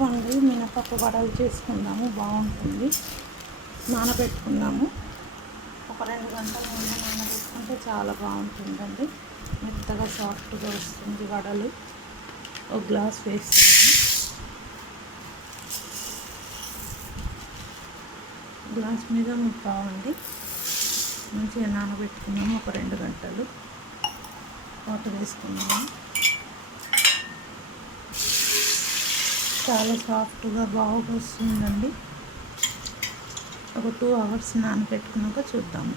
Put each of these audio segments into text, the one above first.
మినపప్పు అండి, మినపప్పు వడలు చేసుకుందాము, బాగుంటుంది. నానబెట్టుకుందాము. ఒక 2 గంటల ముందు నానబెట్టుకుంటే చాలా బాగుంటుందండి. మెత్తగా సాఫ్ట్గా వస్తుంది వడలు. ఒక గ్లాస్ వేస్తున్నాము. గ్లాస్ మీద ముప్పావండి. మంచిగా నానబెట్టుకున్నాము. ఒక 2 గంటలు వాటర్ వేసుకున్నాము. చాలా సాఫ్ట్గా బాగా వస్తుందండి. ఒక 2 అవర్స్ నానబెట్టుకున్నాక చూద్దాము.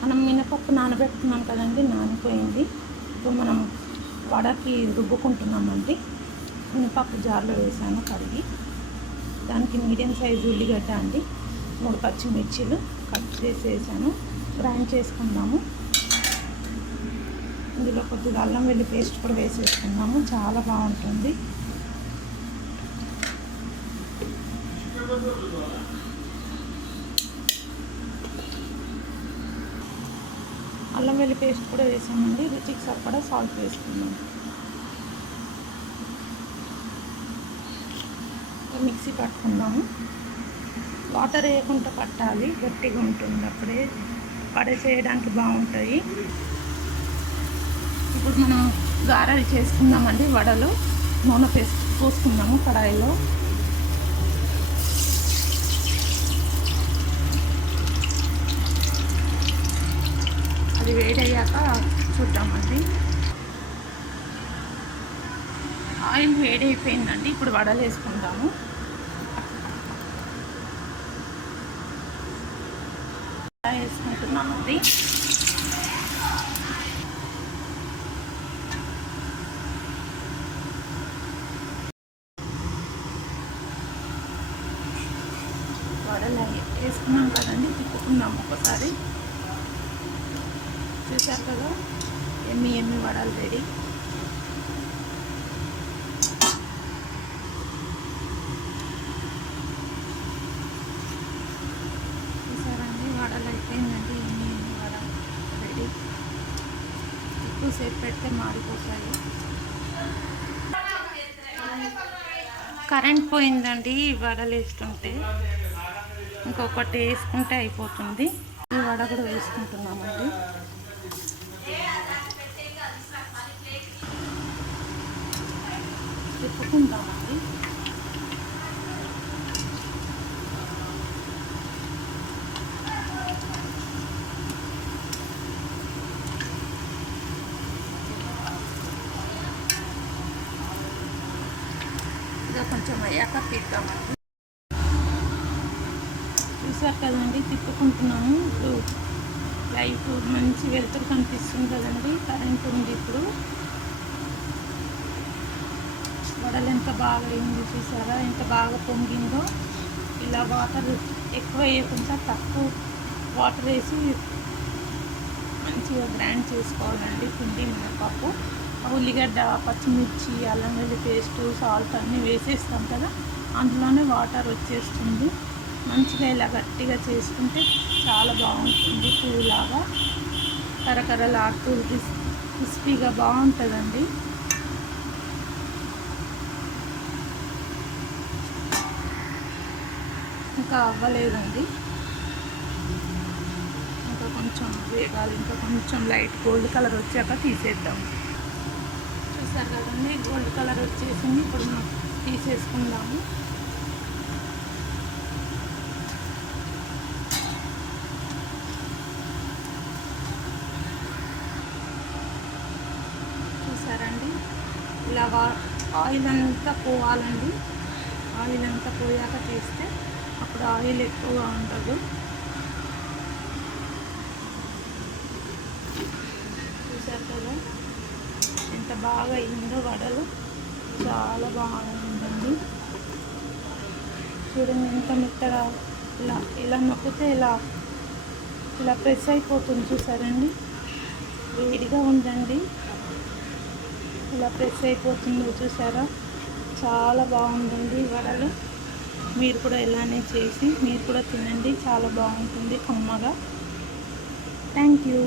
మనం మినపప్పు నానబెట్టుకున్నాం కదండి, నానిపోయింది. ఇప్పుడు మనం వడకి రుబ్బుకుంటున్నామండి. మినపప్పు జార్లో వేసాను కడిగి. దానికి మీడియం సైజు ఉల్లిగడ్డ అండి, 3 పచ్చిమిర్చీలు కట్ చేసి వేసాను. గ్రైండ్ చేసుకుందాము. ఇందులో కొద్దిగా అల్లం వెల్లుల్లి పేస్ట్ కూడా వేసేసుకుందాము. చాలా బాగుంటుంది. అల్లం వెల్లుల్లి పేస్ట్ కూడా వేసామండి. రుచికి సరిపడా సాల్ట్ వేసుకుందాం. మిక్సీ పట్టుకుందాము. వాటర్ వేయకుండా పట్టాలి, గట్టిగా ఉంటుంది. అప్పుడే వడ చేయడానికి బాగుంటాయి. ఇప్పుడు మనం గారెలు చేసుకుందామండి. వడలు నూనె పోసుకుందాము కడాయిలో. అది వేడయ్యాక చూద్దామండి. ఆయిల్ వేడైపోయిందండి. ఇప్పుడు వడలు వేసుకుందాము. వేసుకుంటున్నామండి. వడలు వేసుకున్నాం కదండి, తిప్పుకుందాం ఒకసారి. చూసారు కదా, ఎమ్మి వడలు రెడీ. చూసారండి, వడలు అయిపోయిందండి. ఎమ్మి వడలు రెడీ. ఎక్కువసేపు పెడితే మాడిపోతాయి. కరెంట్ పోయిందండి. వడలు వేస్తుంటే ఇంకొకటి వేసుకుంటే అయిపోతుంది. ఈ వడ కూడా వేసుకుంటున్నామండి. తిప్పుకుందామండి. ఇక కొంచెం అయ్యాక తీద్దామండి. చూసారు కదండి, తిప్పుకుంటున్నాము. ఇప్పుడు లైట్ మంచి వెలుతురు కనిపిస్తుంది కదండి. కరెంట్ ఉంది. ఇప్పుడు వడలు ఎంత బాగా అయింది చూసారా, ఎంత బాగా పొంగిందో. ఇలా వాటర్ ఎక్కువ వేయకుండా తక్కువ వాటర్ వేసి మంచిగా గ్రైండ్ చేసుకోవాలండి పిండి మినపప్పు. ఉల్లిగడ్డ, పచ్చిమిర్చి, అల్లం వెల్లుల్లి పేస్టు, సాల్ట్ అన్నీ వేసేస్తాం కదా, అందులోనే వాటర్ వచ్చేస్తుంది. మంచిగా ఇలా గట్టిగా చేసుకుంటే చాలా బాగుంటుంది. పూలాగా కరకరలాడుతూ క్రిస్పీగా బాగుంటుందండి. ఇంకా అవ్వలేదండి, ఇంకా కొంచెం వేగాలి. ఇంకా కొంచెం లైట్ గోల్డ్ కలర్ వచ్చాక తీసేద్దాం. చూసారు కదండి, గోల్డ్ కలర్ వచ్చేసింది. ఇప్పుడు మనం తీసేసుకుందాము. చూసారండి, ఇలా ఆయిల్ అంతా పోవాలండి. ఆయిల్ అంతా పోయాక తీస్తే అప్పుడు ఆయిల్ ఎక్కువగా ఉండదు. చూసారు కదా ఎంత బాగా అయిందో వడలు. చాలా బాగుందండి. చూడండి ఎంత మెత్తగా. ఇలా నొక్కితే ఇలా ప్రెస్ అయిపోతుంది. చూసారండి, వేడిగా ఉందండి. ఇలా ప్రెస్ అయిపోతుంది. చూసారా, చాలా బాగుందండి వడలు. మీరు కూడా ఇలానే చేసి మీరు కూడా తినండి. చాలా బాగుంటుంది కమ్మగా. Thank you.